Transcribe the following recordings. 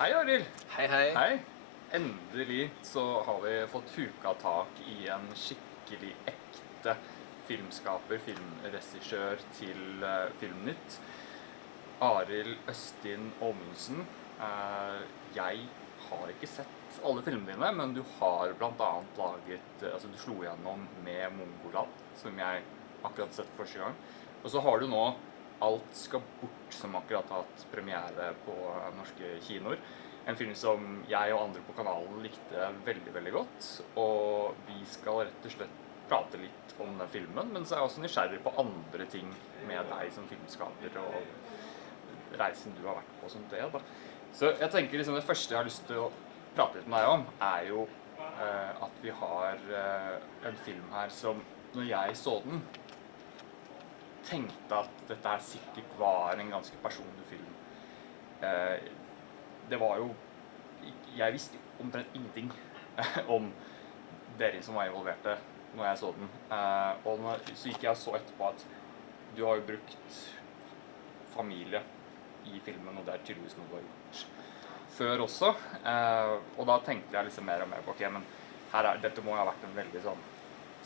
Hei, Arild. Hei, hei. Hei. Endelig så har vi fått huka tak i en skikkelig ekte filmskaper, filmregissør til Filmnytt. Arild Østin Åmundsen. Jeg har ikke sett alle filmene dine, men du har blant annet laget, altså du slo gjennom med Mongoland, som jeg akkurat sett for første gang. Og så har du nå Alt skal bort, som akkurat har hatt premiere på norske kinoer. En film som jeg og andre på kanalen likte veldig, veldig godt. Og vi skal rett og slett prate litt om den filmen, men så er jeg også nysgjerrig på andre ting med deg som filmskaper og reisen du har vært på som det, da. Så jeg tenker liksom det første jeg har lyst til å prate litt med deg om, er jo at vi har en film her som, når jeg så den, tenkte at dette her sikkert var en ganske personlig film. Det var jo... Jeg visste jo omtrent ingenting om dere som var involverte når jeg så den. Og så gikk jeg og så etterpå at du har jo brukt familie i filmen, og det er tydeligvis noe du har gjort før også. Og da tenkte jeg liksom mer og mer på, ok, men dette må jo ha vært en veldig sånn,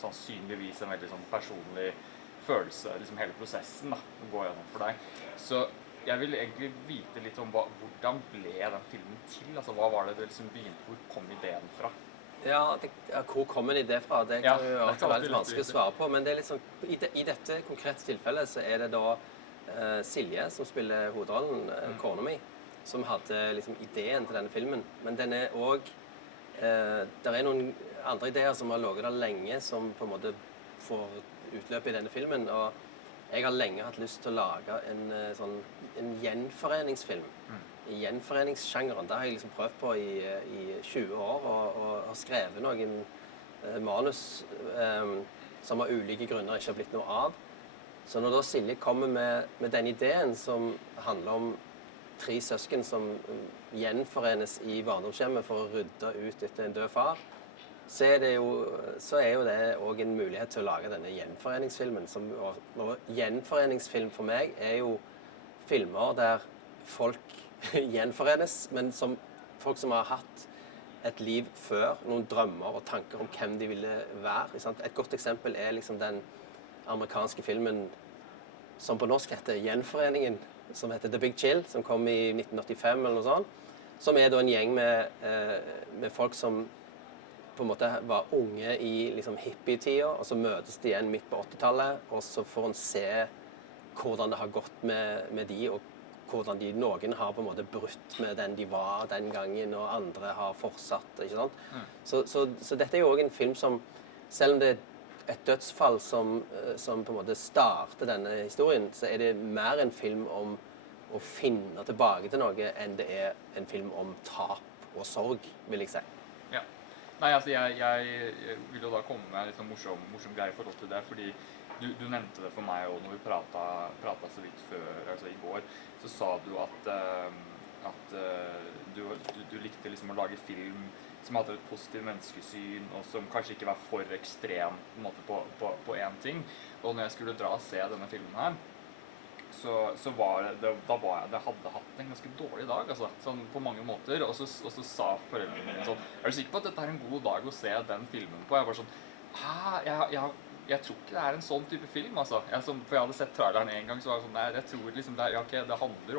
sannsynligvis en veldig sånn personlig følelse, liksom hele prosessen da, å gå gjennom for deg. Så jeg vil egentlig vite litt om hvordan ble den filmen til? Altså, hva var det liksom begynte? Hvor kom ideen fra? Ja, hvor kommer det fra? Det kan jo være litt vanskelig å svare på, men det er litt sånn, i dette konkrete tilfellet så er det da Silje som spiller hovedrollen, kona mi, som hadde liksom ideen til denne filmen. Men den er også, der er noen andre ideer som har ligget der lenge, som på en måte får utløp i denne filmen, og jeg har lenge hatt lyst til å lage en gjenforeningsfilm. I gjenforeningssjangeren, det har jeg liksom prøvd på i 20 år, og har skrevet noen manus som av ulike grunner ikke har blitt noe av. Så når da Silje kommer med den ideen som handler om 3 søsken som gjenforenes i barndomshjemmet for å rydde ut etter en død far, så er jo det også en mulighet til å lage denne gjenforeningsfilmen. Og gjenforeningsfilm for meg er jo filmer der folk gjenforenes, men som folk som har hatt et liv før, noen drømmer og tanker om hvem de ville være. Et godt eksempel er liksom den amerikanske filmen som på norsk heter Gjenforeningen, som heter The Big Chill, som kom i 1985 eller noe sånt, som er da en gjeng med folk som på en måte var unge i liksom hippie-tida, og så møtes de igjen midt på 80-tallet, og så får en se hvordan det har gått med de, og hvordan noen har på en måte brutt med den de var den gangen, og andre har fortsatt, ikke sant? Så dette er jo også en film som, selv om det er et dødsfall som på en måte starter denne historien, så er det mer en film om å finne tilbake til noe, enn det er en film om tap og sorg, vil jeg si. Ja. Nei, altså jeg vil jo da komme med en litt sånn morsom greie i forhold til det, fordi du nevnte det for meg, og når vi pratet så vidt før, altså i går, så sa du at du likte liksom å lage film som hadde et positivt menneskesyn, og som kanskje ikke var for ekstrem på en måte på en ting. Og når jeg skulle dra og se denne filmen her, så var det hadde hatt en ganske dårlig dag, altså, sånn på mange måter, og så sa foreldrene mine sånn, er du sikker på at dette er en god dag å se den filmen på? Jeg var sånn, jeg tror ikke det er en sånn type film, altså. For jeg hadde sett traileren en gang, så var jeg sånn, nei, jeg tror liksom det handler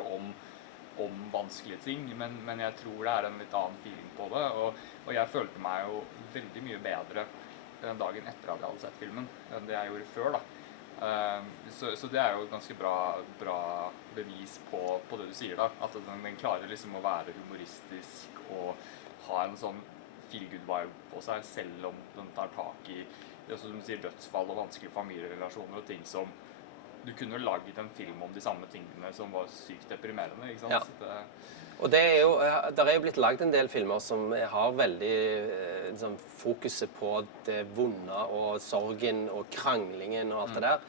om vanskelige ting, men jeg tror det er en litt annen feeling på det, og jeg følte meg jo veldig mye bedre den dagen etter at jeg hadde sett filmen, enn det jeg gjorde før, da. Så det er jo et ganske bra bevis på det du sier da, at den klarer liksom å være humoristisk og ha en sånn feel-good-vibe på seg, selv om den tar tak i det som du sier, dødsfall og vanskelige familierelasjoner og ting som du kunne laget en film om de samme tingene som var sykt deprimerende, ikke sant? Ja. Og der er jo blitt laget en del filmer som har veldig liksom, fokuset på det vonde og sorgen og kranglingen og alt det der.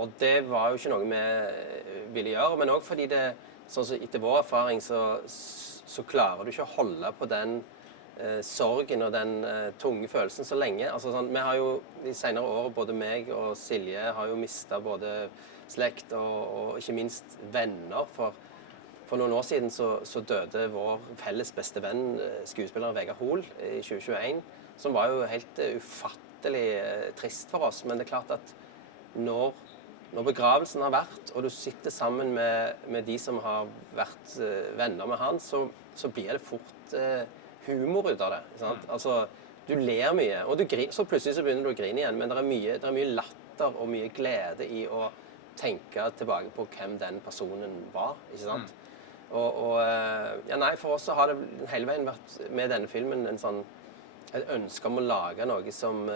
Og det var jo ikke noe vi ville gjøre, men også fordi det, sånn som etter vår erfaring, så klarer du ikke å holde på den sorgen og den tunge følelsen så lenge. Altså, sånn, vi har jo i senere år, både meg og Silje, har jo mistet både slekt og ikke minst venner for For noen år siden så døde vår felles beste venn, skuespiller Vegard Hoel, i 2021, som var jo helt ufattelig trist for oss. Men det er klart at når begravelsen har vært, og du sitter sammen med de som har vært venner med han, så blir det fort humor ut av det. Sant? Altså, du ler mye, og så plutselig så begynner du å grine igjen, men det er mye latter og mye glede i å tenke tilbake på hvem den personen var, ikke sant? Nei, for oss så har det hele veien vært med denne filmen et ønske om å lage noe som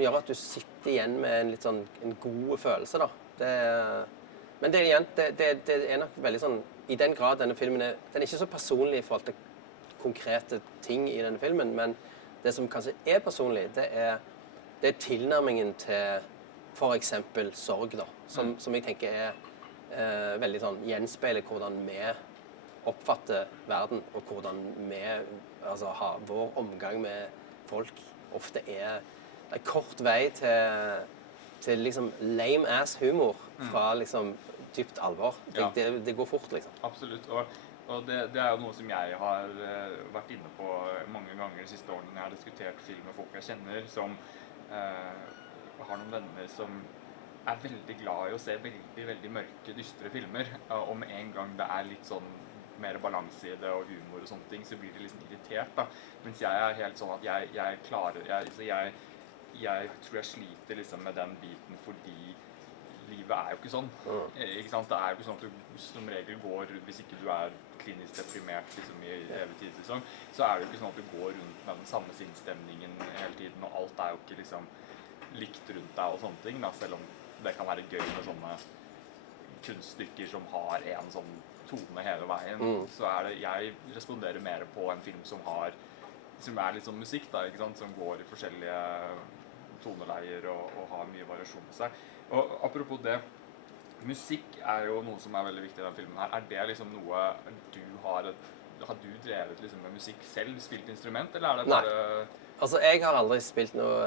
gjør at du sitter igjen med en litt sånn en god følelse, da. Men det er nok veldig sånn, i den grad denne filmen den er ikke så personlig i forhold til konkrete ting i denne filmen, men det som kanskje er personlig, det er tilnærmingen til for eksempel sorg, da, som jeg tenker veldig sånn gjenspeiler hvordan vi oppfatter verden, og hvordan vi har vår omgang med folk ofte er kort vei til liksom lame ass humor fra liksom dypt alvor. Det går fort, liksom. Absolutt. Og det er jo noe som jeg har vært inne på mange ganger de siste årene når jeg har diskutert film med folk jeg kjenner, som har noen venner som er veldig glad i å se veldig, veldig mørke, dystre filmer. Og med en gang det er litt sånn mer balanse i det og humor og sånne ting, så blir de liksom irritert, da. Mens jeg er helt sånn at jeg tror jeg sliter liksom med den biten fordi livet er jo ikke sånn. Ikke sant? Det er jo ikke sånn at du som regel går, hvis ikke du er klinisk deprimert liksom, i evig tid, liksom, så er det jo ikke sånn at du går rundt med den samme sinnsstemningen hele tiden, og alt er jo ikke liksom likt rundt deg og sånne ting, da, selv om det kan være gøy med sånne kunststykker som har en sånn tone hele veien. Så er det, jeg responderer mer på en film som er litt sånn musikk, da, ikke sant? Som går i forskjellige toneleier og har mye variasjon i seg. Og apropos det, musikk er jo noe som er veldig viktig i denne filmen her. Er det liksom noe har du drevet liksom med musikk selv, spilt instrument, eller er det bare... Nei. Altså, jeg har aldri spilt noe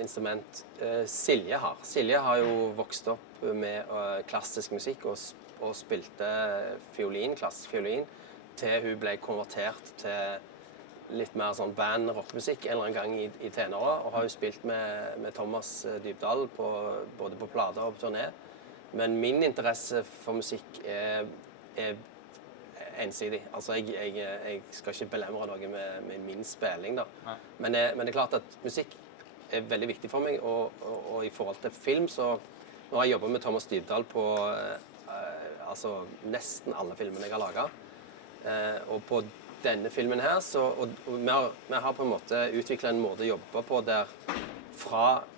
instrument. Silje har jo vokst opp med klassisk musikk og spilte klassisk fiolin, til hun ble konvertert til litt mer sånn band-rockmusikk en eller annen gang i tenåra, og har jo spilt med Thomas Dybdahl både på plate og på turné. Men min interesse for musikk er ensidig. Altså, jeg skal ikke belemre noe med min spilling, da. Men det er klart at musikk er veldig viktig for meg, og i forhold til film, så nå har jeg jobbet med Thomas Dybdahl på nesten alle filmene jeg har laget. Og på denne filmen her, og vi har på en måte utviklet en måte å jobbe på der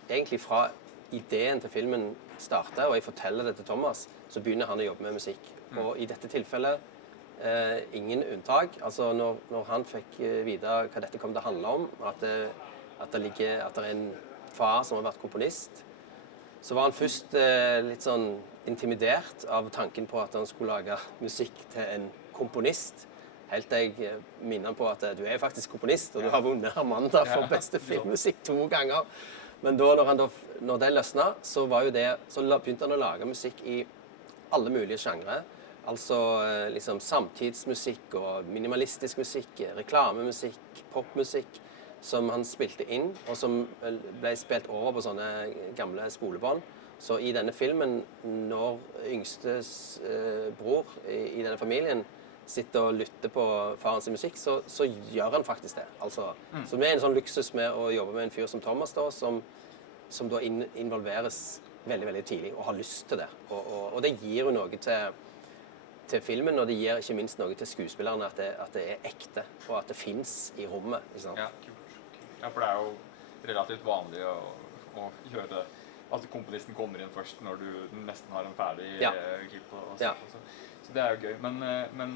egentlig fra ideen til filmen starter, og jeg forteller det til Thomas, så begynner han å jobbe med musikk. Og i dette tilfellet, ingen unntak. Altså når han fikk vite hva dette kom til å handle om, at det er en far som har vært komponist, så var han først litt sånn intimidert av tanken på at han skulle lage musikk til en komponist. Helt til jeg minner han på at du er faktisk komponist, og du har vunnet Amanda for beste filmmusikk 2 ganger. Men når det løsnet, så begynte han å lage musikk i alle mulige sjangre. Altså liksom samtidsmusikk og minimalistisk musikk, reklamemusikk, popmusikk, som han spilte inn, og som ble spilt over på sånne gamle spolebånd. Så i denne filmen, når yngstes bror i denne familien sitter og lytter på farens musikk, så gjør han faktisk det. Altså, så det er en sånn luksus med å jobbe med en fyr som Thomas, da, som da involveres veldig, veldig tidlig, og har lyst til det. Og det gir jo noe til filmen, og det gir ikke minst noe til skuespillerne, at det er ekte, og at det finnes i rommet. Ikke sant? Ja, kult. Ja, for det er jo relativt vanlig å gjøre det. Altså, komponisten kommer inn først når du nesten har en ferdig klipp. Så det er jo gøy. Men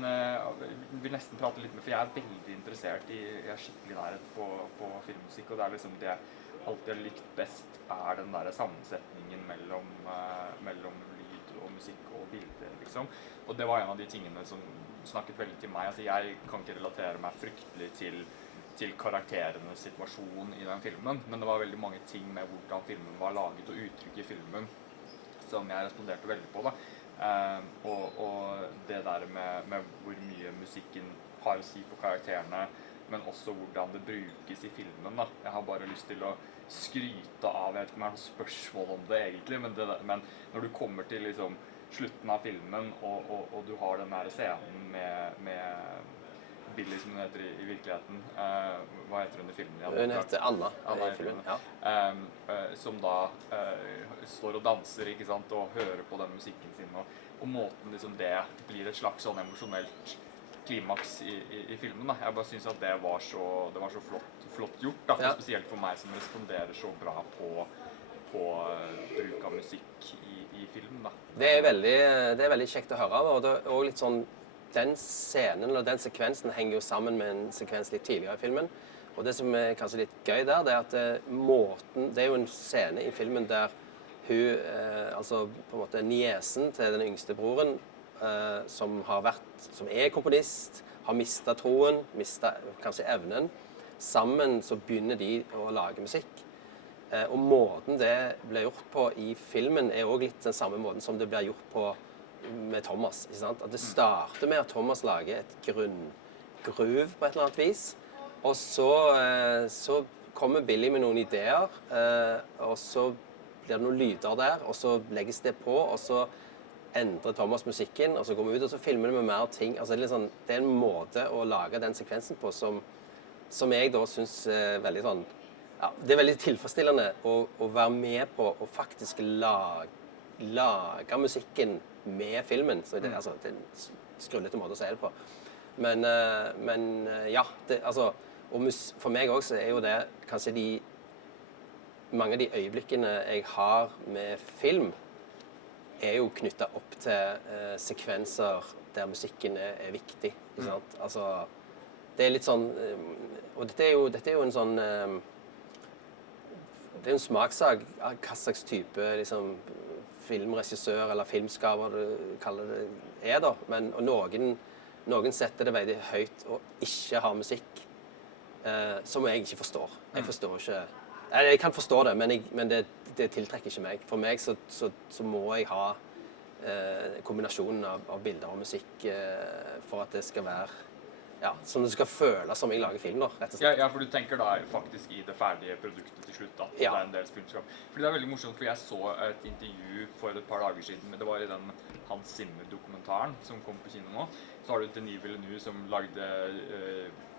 jeg vil nesten prate litt med, for jeg er veldig interessert jeg er skikkelig nærhet på filmmusikk, og det er liksom det jeg alltid har likt best, er den der sammensetningen mellom lyd og musikk og bilder, liksom. Og det var en av de tingene som snakket veldig til meg. Altså, jeg kan ikke relatere meg fryktelig til karakterenes situasjon i den filmen, men det var veldig mange ting med hvordan filmen var laget og uttrykk i filmen som jeg responderte veldig på, da. Og det der med hvor mye musikken har å si for karakterene, men også hvordan det brukes i filmen, da. Jeg har bare lyst til å skryte av, jeg vet ikke om jeg har noen spørsmål om det egentlig, men når du kommer til liksom slutten av filmen, og du har den der scenen med Billy, som hun heter i virkeligheten. Hva heter hun i filmen igjen? Hun heter Anna i filmen, ja. Som da står og danser, ikke sant, og hører på den musikken sin, og måten liksom det blir et slags sånn emosjonelt klimaks i filmen, da. Jeg bare synes at det var så flott gjort, da. Ja. Spesielt for meg som responderer så bra på bruk av musikk i filmen, da. Det er veldig kjekt å høre, og det er også litt sånn, den scenen eller den sekvensen henger jo sammen med en sekvens litt tidligere i filmen. Og det som er kanskje litt gøy der, det er at det er jo en scene i filmen der hun, altså på en måte niesen til den yngste broren, som er komponist, har mistet troen, mistet kanskje evnen. Sammen så begynner de å lage musikk. Og måten det ble gjort på i filmen er også litt den samme måten som det blir gjort på med Thomas, ikke sant? At det starter med at Thomas lager et grunngroove på et eller annet vis, og så kommer Billy med noen ideer, og så blir det noen lyder der, og så legges det på, og så endrer Thomas musikken, og så går vi ut, og så filmer det med mer ting. Altså, det er en måte å lage den sekvensen på som jeg da synes er veldig sånn, ja, det er veldig tilfredsstillende å være med på å faktisk lage musikken med filmen, så det er en skrullete måte å si det på. Men ja, og for meg også er jo det kanskje mange av de øyeblikkene jeg har med film, er jo knyttet opp til sekvenser der musikken er viktig, ikke sant? Altså, det er litt sånn, og dette er jo en sånn, det er en smakssak av hva slags type liksom, filmregissør eller filmskaper du kaller det da. Men noen setter det veldig høyt og ikke har musikk, som jeg ikke forstår. Jeg forstår ikke. Jeg kan forstå det, men det tiltrekker ikke meg. For meg så må jeg ha kombinasjonen av bilder og musikk for at det skal være, ja, som det skal føles som jeg lager film da, rett og slett. Ja, for du tenker da faktisk i det ferdige produktet til slutt, at det er en del filmskap. Fordi det er veldig morsomt, for jeg så et intervju for et par dager siden, men det var i den Hans Zimmer-dokumentaren som kom på kino nå. Så har du Denis Villeneuve som lagde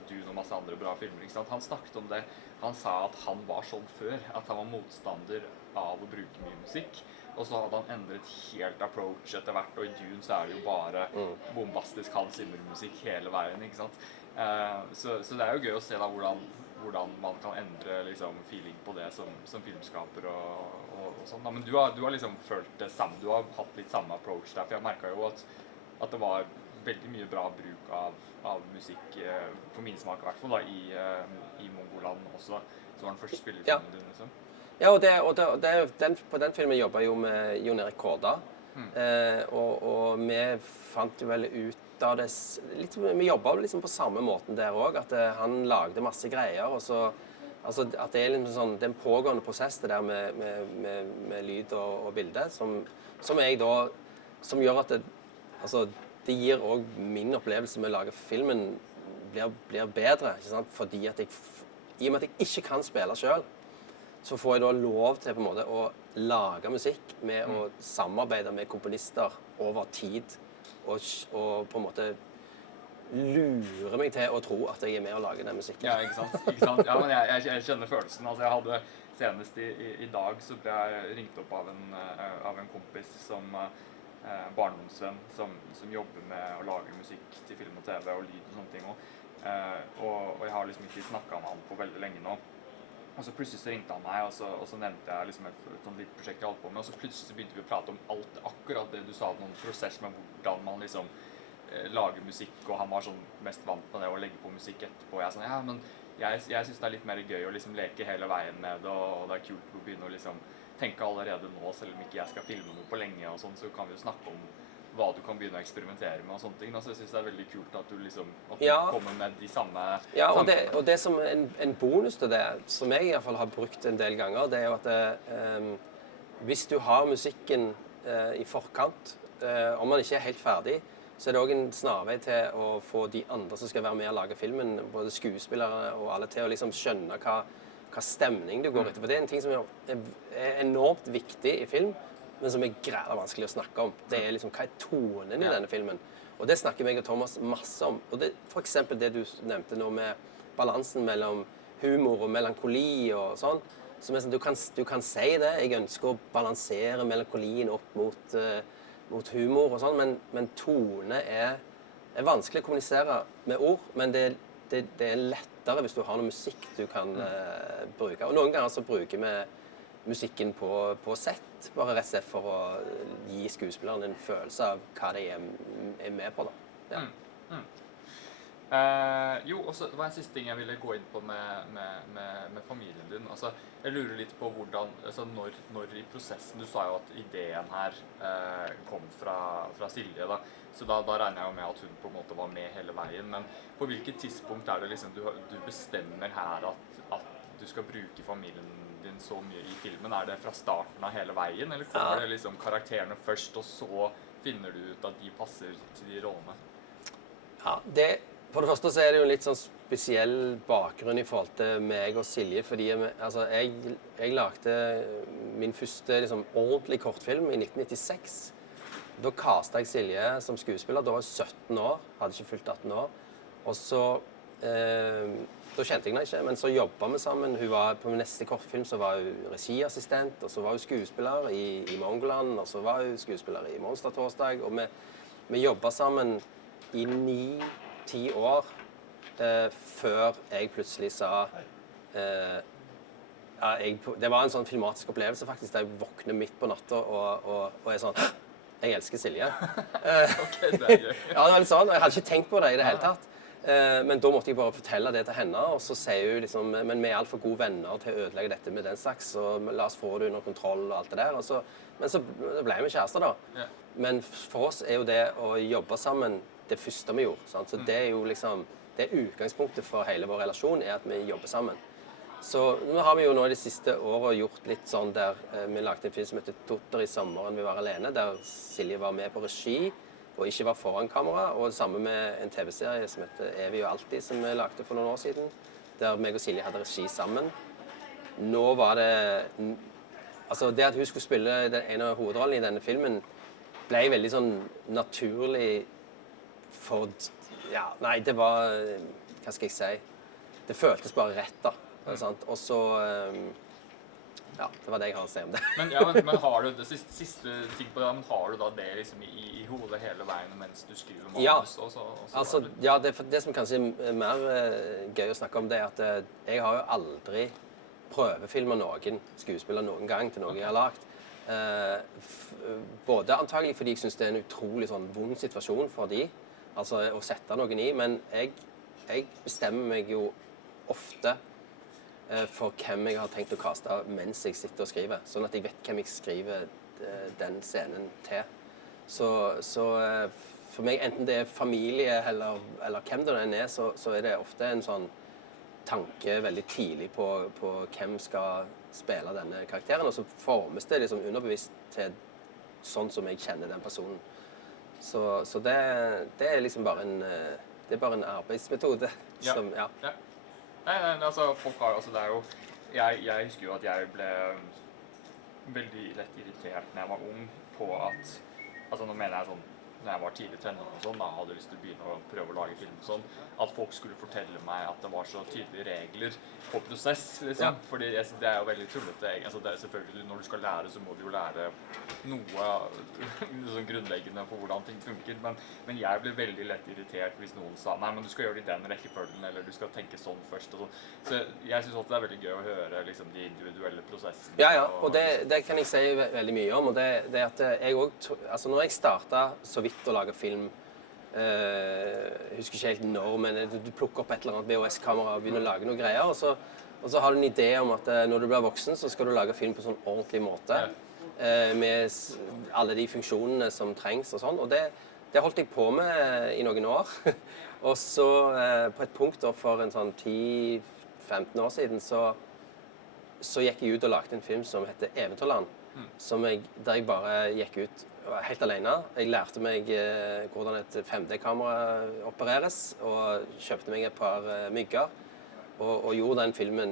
Dune og masse andre bra filmer, ikke sant? Han snakket om det. Han sa at han var sånn før, at han var motstander av å bruke mye musikk. Og så hadde han endret helt approach etter hvert, og i Dune så er det jo bare bombastisk Hans Zimmer-musikk hele veien, ikke sant? Så det er jo gøy å se da hvordan man kan endre liksom, feeling på det som filmskaper og sånn. Da. Men du har liksom følt det samme, du har hatt litt samme approach der, for jeg merket jo at det var veldig mye bra bruk av musikk, for min smak i hvert fall, da, i Mongoland også, som var den første spillefilmen din, liksom. Ja, på den filmen jobbet jeg jo med Jon Erik Korda, og vi fant jo vel ut av det, vi jobbet liksom på samme måten der også, at han lagde masse greier, og så, altså at det er liksom sånn, det er en pågående prosess det der med lyd og bilde, som jeg da, som gjør at det gir også min opplevelse med å lage filmen blir bedre, ikke sant? Fordi at i og med at jeg ikke kan spille selv, så får jeg da lov til på en måte å lage musikk med å samarbeide med komponister over tid og på en måte lure meg til å tro at jeg er med å lage den musikken. Ja, ikke sant? Ja, men jeg kjenner følelsen. Altså, jeg hadde senest i dag så ble jeg ringt opp av en kompis som barndomsvenn som jobber med å lage musikk til film og TV og lyd og sånne ting også. Og jeg har liksom ikke snakket med han på veldig lenge nå. Og så plutselig så ringte han meg, og så nevnte jeg liksom et sånt lite prosjekt jeg holdt på med, og så plutselig så begynte vi å prate om akkurat det du sa, noen prosess med hvordan man liksom lager musikk, og han var sånn mest vant med det å legge på musikk etterpå. Og jeg sånn, ja, men jeg synes det er litt mer gøy å liksom leke hele veien med det, og det er kult å begynne å liksom tenke allerede nå, selv om ikke jeg skal filme noe på lenge og sånn, så kan vi jo snakke om hva du kan begynne å eksperimentere med og sånne ting. Så jeg synes det er veldig kult at du liksom kommer med de samme tankene. Og det som en bonus til det, som jeg i hvert fall har brukt en del ganger, det er jo at hvis du har musikken i forkant, om man ikke helt ferdig, så det også en snarvei til å få de andre som skal være med og lage filmen, både skuespillere og alle til å liksom skjønne hva stemning du går etter. For det en ting som er enormt viktig i film, men som greit vanskelig å snakke om. Det liksom, hva tonen i denne filmen? Og det snakker meg og Thomas masse om. Og det, for eksempel det du nevnte nå med balansen mellom humor og melankoli og sånn. Så sånn, du kan si det. Jeg ønsker å balansere melankolien opp mot humor og sånn, men tone er vanskelig å kommunisere med ord, men det er lettere hvis du har noe musikk du kan bruke. Og noen ganger så bruker vi musikken på sett, bare rett og slett for å gi skuespilleren en følelse av hva de er med på. Da. Ja. Jo, også, det var en siste ting jeg ville gå inn på med familien din. Altså, jeg lurer litt på hvordan, altså når i prosessen, du sa jo at ideen her kom fra Silje, da. Så da regner jeg jo med at hun på en måte var med hele veien, men på hvilket tidspunkt er det liksom du bestemmer her at du skal bruke familien din så mye i filmen? Er det fra starten av hele veien, eller kommer det liksom karakterene først, og så finner du ut at de passer til de rollene? Ja, for det første så er det jo en litt sånn spesiell bakgrunn i forhold til meg og Silje, fordi jeg lagde min første liksom, ordentlig kortfilm i 1996. Da kastet jeg Silje som skuespiller. Da var jeg 17 år, hadde ikke fylt 18 år. Og så, da kjente jeg henne ikke, men så jobbet vi sammen. Hun var på min neste kortfilm, så var hun regiassistent, og så var hun skuespiller i Mongoland, og så var hun skuespiller i Monster Torsdag, og vi jobbet sammen i 9-10 år før jeg plutselig sa det var en sånn filmatisk opplevelse faktisk, da jeg våkner midt på natta og er sånn jeg elsker Silje. Ok, det er gøy. Ja, det var litt sånn, og jeg hadde ikke tenkt på det i det hele tatt. Men da måtte jeg bare fortelle det til henne, og så sier hun liksom, men vi er alt for gode venner til å ødelegge dette med den slags, så la oss få det under kontroll og alt det der. Men så ble vi kjærester da. Ja. Men for oss er jo det å jobbe sammen det første vi gjorde. Sant? Så det er jo liksom, det utgangspunktet for hele vår relasjon er at vi jobber sammen. Så nå har vi jo nå i de siste årene gjort litt sånn der vi lagde en film som heter Totter i sommeren vi var alene, der Silje var med på regi og ikke var foran kamera, og det samme med en TV-serie som heter Evig og Alltid, som vi lagde for noen år siden, der meg og Silje hadde regi sammen. Nå var det, altså det at hun skulle spille en av hovedrollene i denne filmen, ble veldig sånn naturlig for, ja, nei, det var, hva skal jeg si, det føltes bare rett da. Og så, ja, det var det jeg har å si om det. Men har du det siste ting på det, men har du da det liksom i hodet hele veien mens du skriver manus? Ja, det som kanskje er mer gøy å snakke om, det er at jeg har jo aldri prøvefilmet noen skuespiller noen gang til noe jeg har lagt. Både antagelig fordi jeg synes det er en utrolig sånn vond situasjon for de, altså å sette noen i, men jeg bestemmer meg jo ofte for hvem jeg har tenkt å kaste mens jeg sitter og skriver, sånn at jeg vet hvem jeg skriver den scenen til. Så for meg, enten det er familie eller hvem det er, så er det ofte en sånn tanke veldig tidlig på hvem skal spille denne karakteren, og så formes det liksom underbevisst til sånn som jeg kjenner den personen. Så det er liksom bare en arbeidsmetode som, ja. Nei, altså, folk har, altså, det er jo, jeg husker jo at jeg ble veldig lett irritert når jeg var ung på at, altså nå mener jeg sånn, når jeg var tidlig tenåring og sånn, da hadde jeg lyst til å begynne å prøve å lage film og sånn, at folk skulle fortelle meg at det var så tydelige regler på prosess, liksom. Ja. Fordi det er jo veldig tullete. Altså, det er selvfølgelig, når du skal lære, så må du jo lære noe sånn grunnleggende på hvordan ting funker. Men jeg ble veldig lett irritert hvis noen sa, nei, men du skal gjøre det i den rekkefølgen, eller du skal tenke sånn først. Og sånn. Så jeg synes også det er veldig gøy å høre liksom, de individuelle prosessene. Ja, og det kan jeg si veldig mye om. Og det er at jeg også, altså når jeg startet så vidt å lage film, jeg husker ikke helt når, men du plukker opp et eller annet VHS-kamera og begynner å lage noen greier, og så har du en idé om at når du blir voksen, så skal du lage film på sånn ordentlig måte, med alle de funksjonene som trengs og sånn, og det holdt jeg på med i noen år. Og så på et punkt da, for en sånn 10-15 år siden, så gikk jeg ut og lagde en film som heter Eventyrland, der jeg bare gikk ut var helt alene. Jeg lærte meg hvordan et 5D-kamera opereres, og kjøpte meg et par mygger, og gjorde den filmen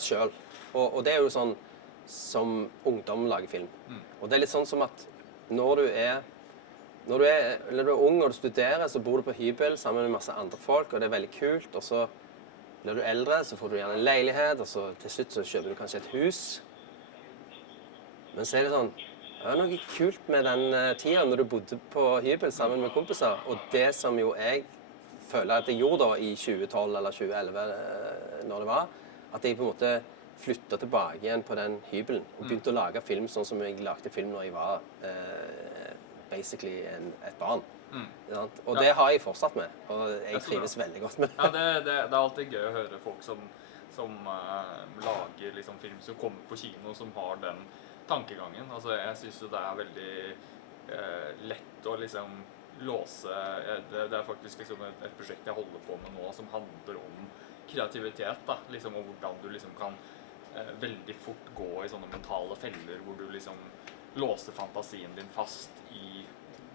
selv. Og det er jo sånn som ungdom lager film. Og det er litt sånn som at når du er ung og du studerer, så bor du på hybel sammen med masse andre folk, og det er veldig kult, og så blir du eldre, så får du gjerne en leilighet, og så til slutt så kjøper du kanskje et hus. Men så er det sånn, det er noe kult med den tiden når du bodde på hybel sammen med kompiser, og det som jo jeg føler at jeg gjorde da i 2012 eller 2011, når det var, at jeg på en måte flyttet tilbake igjen på den hybelen, og begynte å lage film sånn som jeg lagde film når jeg var basically et barn. Og det har jeg fortsatt med, og jeg trives veldig godt med. Ja, det er alltid gøy å høre folk som lager liksom, film som kommer på kino, som har den tankegangen. Altså, jeg synes jo det er veldig lett å liksom låse. Det er faktisk liksom et prosjekt jeg holder på med nå, som handler om kreativitet, da, liksom, og hvordan du liksom kan veldig fort gå i sånne mentale feller, hvor du liksom låser fantasien din fast i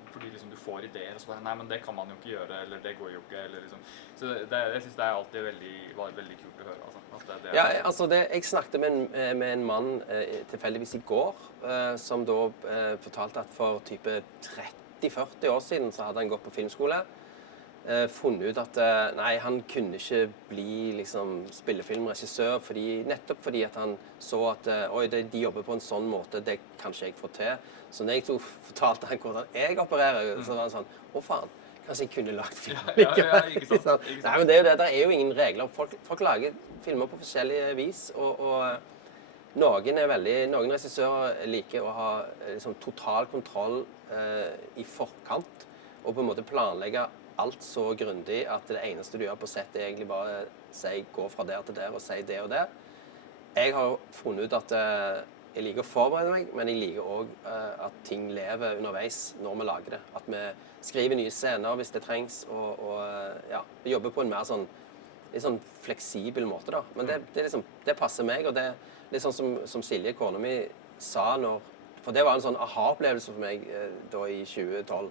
fordi liksom du får ideer, og så bare, nei, men det kan man jo ikke gjøre, eller det går jo ikke, eller liksom. Så jeg synes det er alltid var veldig kult å høre, altså. At ja, altså jeg snakket med en mann tilfeldigvis i går, som da fortalte at for type 30-40 år siden så hadde han gått på filmskole, funnet ut at nei, han kunne ikke bli liksom spillefilmregissør, nettopp fordi at han så at oi, de jobber på en sånn måte, det kan ikke jeg få til. Så når jeg fortalte han hvordan jeg opererer, så var han sånn, å faen, kanskje jeg kunne lagt film. Ja, ikke sant. Nei, men det er jo det, der er jo ingen regler. Folk lager filmer på forskjellige vis, og noen regissører liker å ha liksom, total kontroll i forkant, og på en måte planlegge alt så grundig at det eneste du gjør på sett er egentlig bare gå fra der til der og si det og det. Jeg har funnet ut at jeg liker å forberede meg, men jeg liker også at ting lever underveis når vi lager det. At vi skriver nye scener hvis det trengs, og ja, vi jobber på en mer sånn, litt sånn fleksibel måte da. Men det passer meg, og det er litt sånn som Silje, kona mi, sa for det var en sånn aha-opplevelse for meg da i 2012,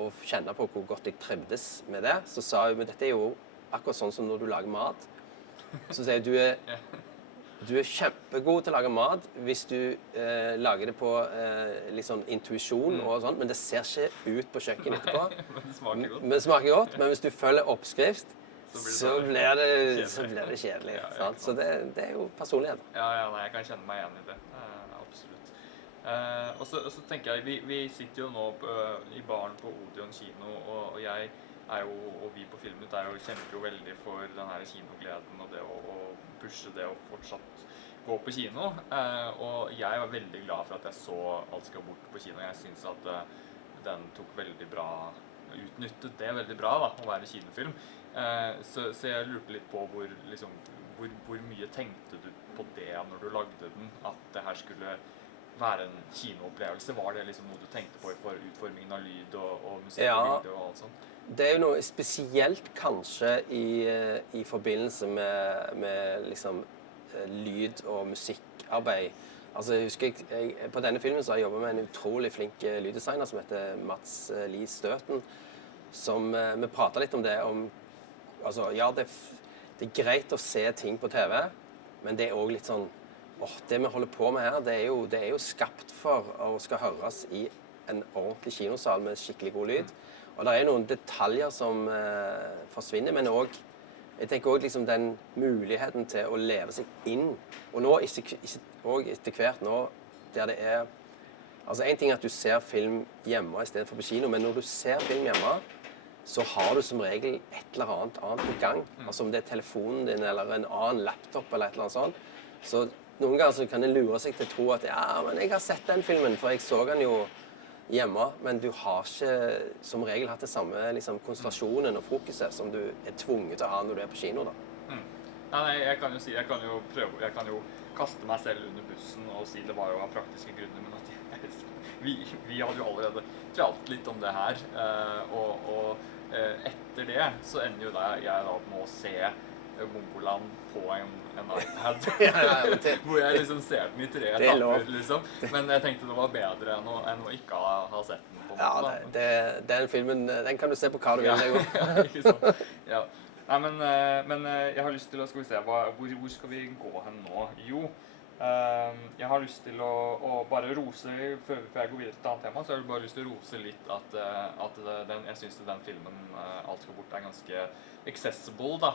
og kjenne på hvor godt jeg trivdes med det, så sa hun, men dette er jo akkurat sånn som når du lager mat. Så sier jeg, du er kjempegod til å lage mat hvis du lager det på litt sånn intuisjon og sånn, men det ser ikke ut på kjøkkenet etterpå. Men det smaker godt, men hvis du følger oppskrift, så blir det kjedelig. Så det er jo personlighet. Ja, nei, jeg kan kjenne meg igjen i det. Absolutt. Og så tenker jeg, vi sitter jo nå i baren på Odeon kino, og jeg er jo, og vi på Filmnytt kjemper jo veldig for den her kinogleden og det å pushe det å fortsatt gå på kino. Og jeg var veldig glad for at jeg så Alt skal bort på kino. Jeg synes at den tok veldig bra, utnyttet det veldig bra da, å være kinofilm. Så jeg lurte litt på hvor mye tenkte du på det når du lagde den, at det her skulle være en kinoopplevelse? Var det liksom noe du tenkte på for utformingen av lyd og musikk og video og alt sånt? Det er jo noe spesielt kanskje i forbindelse med liksom lyd- og musikkarbeid. Altså jeg husker på denne filmen så har jeg jobbet med en utrolig flink lyddesigner som heter Mats Lie Støten, som vi pratet litt om det, altså ja, det er greit å se ting på TV, men det er også litt sånn, det vi holder på med her, det er jo skapt for å skal høres i en ordentlig kinosal med skikkelig god lyd. Og det er noen detaljer som forsvinner, men også, jeg tenker også liksom den muligheten til å leve seg inn. Og nå, og etter hvert nå, der det er, altså en ting er at du ser film hjemme i stedet for på kino, men når du ser film hjemme, så har du som regel et eller annet i gang. Altså om det er telefonen din, eller en annen laptop, eller et eller annet sånt. Så noen ganger så kan det lure seg til å tro at ja, men jeg har sett den filmen, for jeg så den jo hjemme, men du har ikke som regel hatt det samme liksom, konsentrasjonen og fokuset som du er tvunget til å ha når du er på kino da. Nei, jeg kan jo si, jeg kan jo kaste meg selv under bussen og si det var jo av praktiske grunner, men at vi hadde jo allerede pralt litt om det her, og etter det så ender jo jeg da med å se Mongoland på en iPad. Hvor jeg liksom ser den i 3 etapper, liksom. Men jeg tenkte det var bedre enn å ikke ha sett den på en måte. Ja, den filmen, den kan du se på hva du vil. Ikke sant? Ja. Nei, men jeg har lyst til å, skal vi se, hvor skal vi gå hen nå? Jo, jeg har lyst til å bare rose, før jeg går videre til et annet tema, så har jeg bare lyst til å rose litt at jeg synes den filmen Alt skal bort er ganske accessible, da,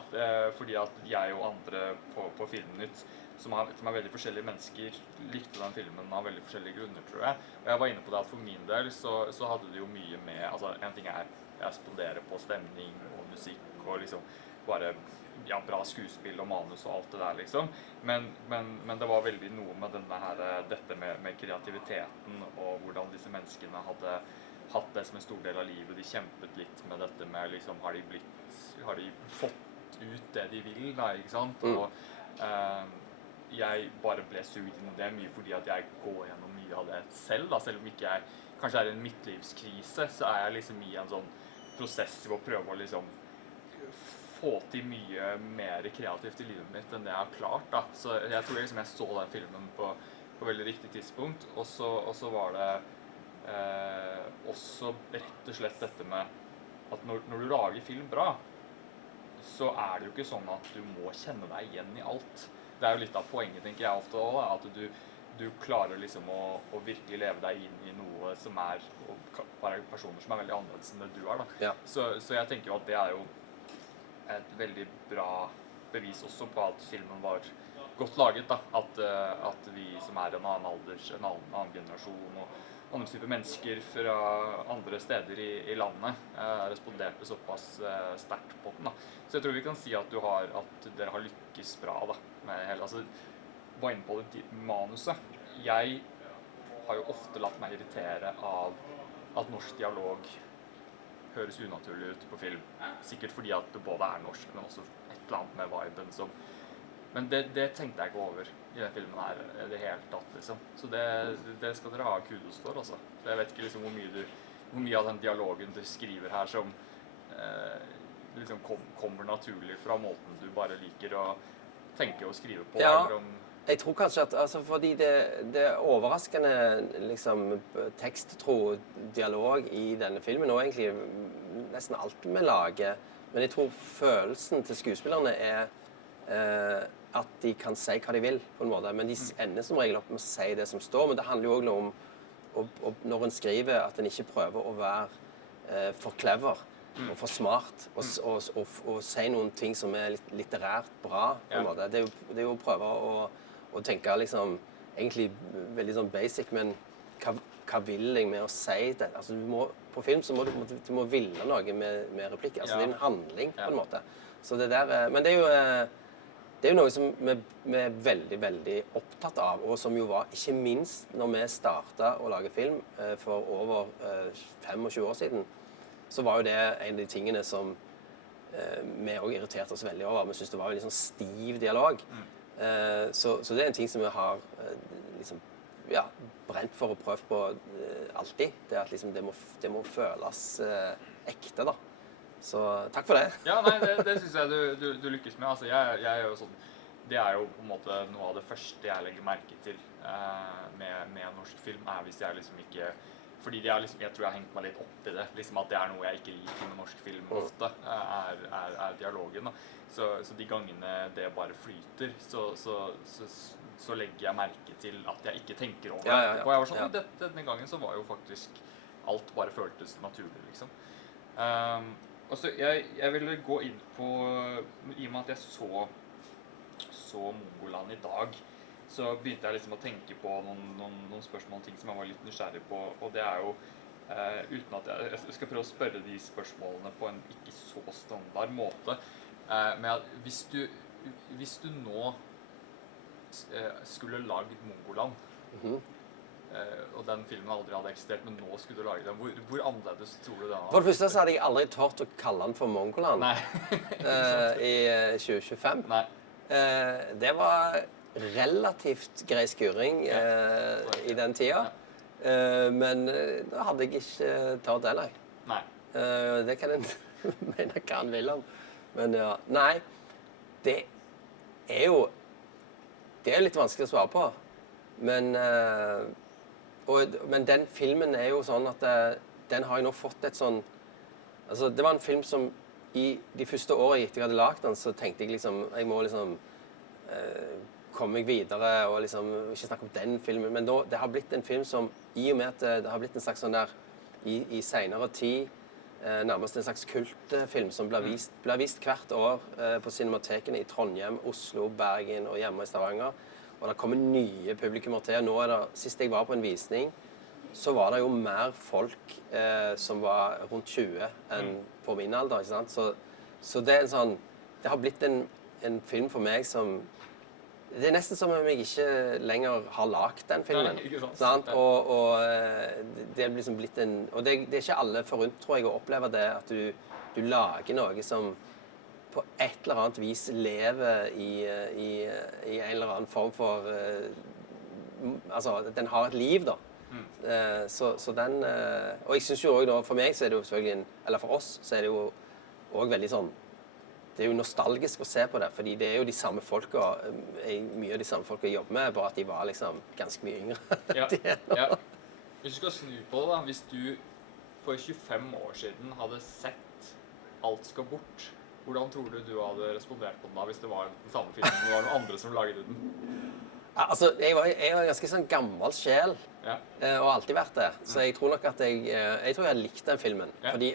fordi at jeg og andre på Filmnytt, som er veldig forskjellige mennesker, likte den filmen av veldig forskjellige grunner, tror jeg. Og jeg var inne på det at for min del så hadde det jo mye med, altså en ting jeg responderer på stemning og musikk og liksom bare bra skuespill og manus og alt det der, liksom. Men det var veldig noe med dette med kreativiteten og hvordan disse menneskene hadde hatt det som en stor del av livet. De kjempet litt med dette med, liksom, har de fått ut det de vil, da, ikke sant? Og jeg bare ble sugd inn i det mye fordi at jeg går gjennom mye av det selv, da. Selv om ikke jeg kanskje er i en midtlivskrise, så er jeg liksom i en sånn prosess i å prøve å liksom få til mye mer kreativt i livet mitt enn det jeg har klart, da. Så jeg tror liksom jeg så den filmen på veldig riktig tidspunkt, og så var det også rett og slett dette med at når du lager film bra, så er det jo ikke sånn at du må kjenne deg igjen i alt. Det er jo litt av poenget, tenker jeg ofte også, at du klarer liksom å virkelig leve deg inn i noe som er, og bare personer som er veldig annerledes enn det du er, da. Ja. Så jeg tenker jo at det er jo et veldig bra bevis også på at filmen var godt laget, da. At vi som er en annen alder, en annen generasjon og andre typer mennesker fra andre steder i landet responderte såpass sterkt på den, da. Så jeg tror vi kan si at dere har lykkes bra, da. Altså, var inne på det manuset. Jeg har jo ofte latt meg irritere av at norsk dialog høres unaturlig ut på film. Sikkert fordi at det både er norsk, men også et eller annet med viben som... Men det tenkte jeg ikke over i den filmen her, det helt tatt, liksom. Så det skal dere ha kudos for, altså. Så jeg vet ikke liksom hvor mye av den dialogen du skriver her som liksom kommer naturlig fra måten du bare liker å tenke og skrive på. Ja. Eller om... Jeg tror kanskje at, altså, fordi det er overraskende liksom, teksttro dialog i denne filmen, og egentlig nesten alt vi lager, men jeg tror følelsen til skuespillerne er at de kan si hva de vil, på en måte, men de ender som regel opp med å si det som står, men det handler jo også om når en skriver, at en ikke prøver å være for clever og for smart, og si noen ting som er litterært bra, på en måte. Det er jo å prøve å tenke liksom, egentlig veldig sånn basic, men hva vil jeg med å si det? Altså, på film så må du må ville noe med replikk, altså det er en handling, på en måte. Så det der, men det er jo noe som vi er veldig, veldig opptatt av, og som jo var, ikke minst når vi startet å lage film for over 25 år siden, så var jo det en av de tingene som vi også irriterte oss veldig over. Vi synes det var en litt sånn stiv dialog. Så det er en ting som vi har liksom, brent for og prøvd på alltid. Det at liksom, det må føles ekte, da. Så takk for det. Ja, nei, det synes jeg du lykkes med. Altså, jeg er jo sånn, det er jo på en måte noe av det første jeg legger merke til med norsk film, er hvis jeg liksom ikke... Fordi jeg tror jeg har hengt meg litt opp i det, liksom at det er noe jeg ikke liker med norsk film ofte, er dialogen, da. Så de gangene det bare flyter, så legger jeg merke til at jeg ikke tenker over det. Og jeg var sånn, denne gangen så var jo faktisk alt bare føltes naturlig, liksom. Og så jeg ville gå inn på, i og med at jeg så Mongoland i dag, så begynte jeg liksom å tenke på noen spørsmål og ting som jeg var litt nysgjerrig på, og det er jo, uten at jeg skal prøve å spørre de spørsmålene på en ikke så standard måte, men at hvis du nå skulle lagd Mongoland, og den filmen aldri hadde eksistert, men nå skulle du lage den, hvor annerledes tror du den var? For det første så hadde jeg aldri tålt å kalle den for Mongoland. I 2025. Nei. Det var relativt grei skuring i den tida, men da hadde jeg ikke tålt det, nei. Det kan en mene hva han vil om. Men ja, nei, Det er jo litt vanskelig å svare på. Men den filmen er jo sånn at den har jo nå fått et sånn... Altså, det var en film som i de første årene etter jeg hadde lagt den, så tenkte jeg liksom, jeg må liksom komme meg videre og liksom ikke snakke om den filmen. Men da, det har blitt en film som, i og med at det har blitt en slags sånn der, i senere tid, nærmest en slags kultfilm som blir vist hvert år på cinematekene i Trondheim, Oslo, Bergen og hjemme i Stavanger. Og det kommer nye publikummer til. Nå sist jeg var på en visning, så var det jo mer folk som var rundt 20 enn på min alder, ikke sant? Så det er en sånn, det har blitt en film for meg som, det er nesten som om jeg ikke lenger har lagt den filmen. Nei, ikke sant? Og det er liksom blitt en... Og det er ikke alle forunt, tror jeg, å oppleve det, at du lager noe som på et eller annet vis lever i en eller annen form for... altså, den har et liv, da. Så den... og jeg synes jo også, for meg så er det jo selvfølgelig... eller for oss så er det jo også veldig sånn... Det er jo nostalgisk å se på det, fordi det er jo de samme folka, mye av de samme folka jeg jobber med, bare at de var liksom ganske mye yngre. Ja. Hvis du skal snu på det da, hvis du for 25 år siden hadde sett Alt skal bort, hvordan tror du hadde respondert på den da, hvis det var den samme filmen, og det var noen andre som laget den? Altså, jeg var en ganske sånn gammel sjel, og alltid vært det. Så jeg tror nok at jeg tror jeg likte den filmen. Fordi,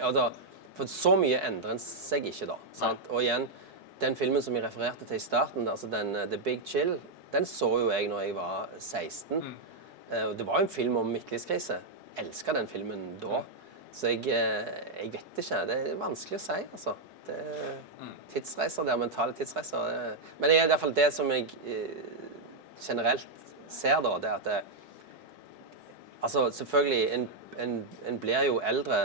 for så mye endrer seg ikke da, sant? Og igjen, den filmen som jeg refererte til i starten, altså den The Big Chill, den så jo jeg når jeg var 16. Og det var jo en film om midtlivskrise. Jeg elsket den filmen da. Så jeg vet ikke, det er vanskelig å si, altså. Det er tidsreiser der, mentale tidsreiser. Men det er i hvert fall det som jeg generelt ser da, det at altså selvfølgelig en blir jo eldre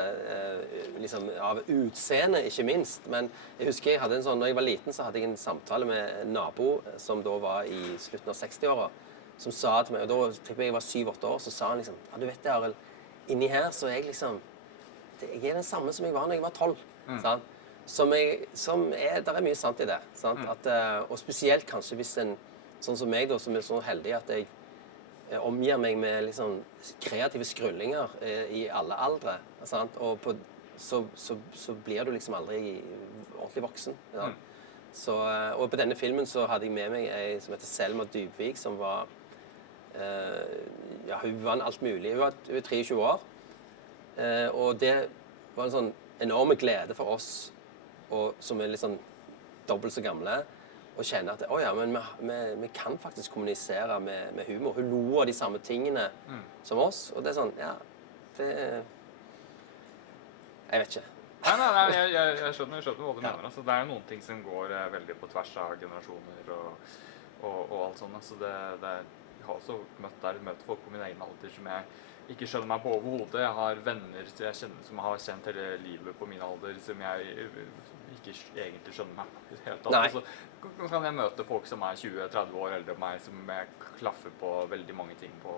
liksom av utseende, ikke minst. Men jeg husker jeg hadde en sånn, når jeg var liten så hadde jeg en samtale med en nabo som da var i slutten av 60-åra, som sa til meg, og da tipper jeg var 7-8 år, så sa han liksom, ja du vet det Arild, inni her så er jeg liksom, jeg er den samme som jeg var når jeg var 12. Sant? Der er mye sant i det. Sant? At, og spesielt kanskje hvis en, sånn som meg da, som er så heldig at jeg omgir meg med liksom kreative skrullinger i alle aldre, sant? Og så blir du liksom aldri ordentlig voksen. Så, og på denne filmen så hadde jeg med meg en som heter Selma Dybvik, som var hun var alt mulig. Hun var 23 år, og det var en sånn enorme glede for oss, som er litt sånn dobbelt så gamle, og kjenne at men vi kan faktisk kommunisere med humor. Hun lo av de samme tingene som oss, og det er sånn, jeg vet ikke. Nei, jeg skjønner hva du mener. Altså, det er jo noen ting som går veldig på tvers av generasjoner og alt sånt. Altså, jeg har også møter folk på min egen alder som jeg ikke skjønner meg på overhodet. Jeg har venner som har kjent hele livet på min alder, som jeg ikke egentlig skjønner meg på helt tatt. Altså, kan jeg møte folk som er 20-30 år eldre enn meg, som jeg klaffer på veldig mange ting på